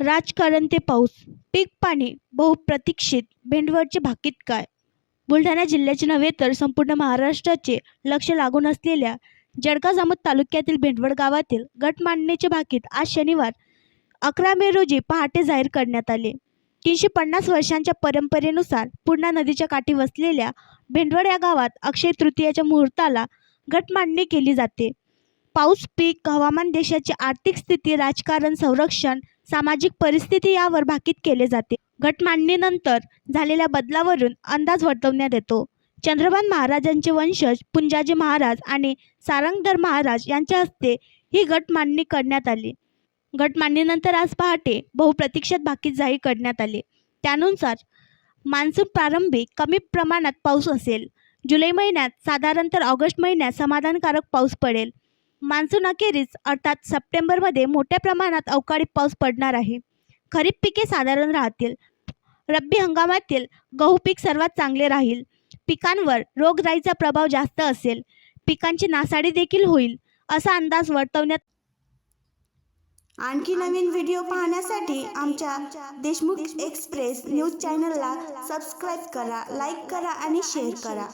राजकारण ते पाऊस, पीक पाणी बहुप्रतीक्षित भेंडवळचे भाकीत काय? बुलढाणा जिल्ह्याचे नव्हे तर संपूर्ण महाराष्ट्राचे लक्ष लागून असलेल्या जळगाव जामोद तालुक्यातील भेंडवळ गावातील गट मांडणीचे भाकीत आज शनिवार 11 मे रोजी पहाटे जाहीर करण्यात आले. 350 वर्षांच्या परंपरेनुसार पूर्णा नदीच्या काठी वसलेल्या भेंडवळ या गावात अक्षय तृतीयाच्या मुहूर्ताला गट मांडणी केली जाते. पाऊस, पीक, हवामान, देशाची आर्थिक स्थिती, राजकारण, संरक्षण, सामाजिक परिस्थिती यावर भाकीत केले जाते. गट मांडणीनंतर झालेल्या बदलावरून अंदाज वर्तवण्यात येतो. चंद्रभान महाराजांचे वंशज पुंजाजी महाराज आणि सारंगधर महाराज यांच्या हस्ते ही गट मांडणी करण्यात आली. गट मांडणीनंतर आज पहाटे बहुप्रतीक्षित भाकीत जाहीर करण्यात आले. त्यानुसार मान्सून प्रारंभी कमी प्रमाणात पाऊस असेल. जुलै महिन्यात साधारण तर ऑगस्ट महिन्यात समाधानकारक पाऊस पडेल. मान्सून अखेरीस अर्थात सप्टेंबरमध्ये मोठ्या प्रमाणात अवकाळी पाऊस पडणार आहे. खरीप पिके साधारण राहतील. रब्बी हंगामातील गहू पीक सर्वात चांगले राहील. पिकांवर रोगराईचा प्रभाव जास्त असेल. पिकांची नासाडी देखील होईल असा अंदाज वर्तवण्यात. आणखी नवीन व्हिडिओ पाहण्यासाठी आमच्या देशमुख एक्सप्रेस न्यूज चॅनलला सबस्क्राईब करा, लाईक करा आणि शेअर करा.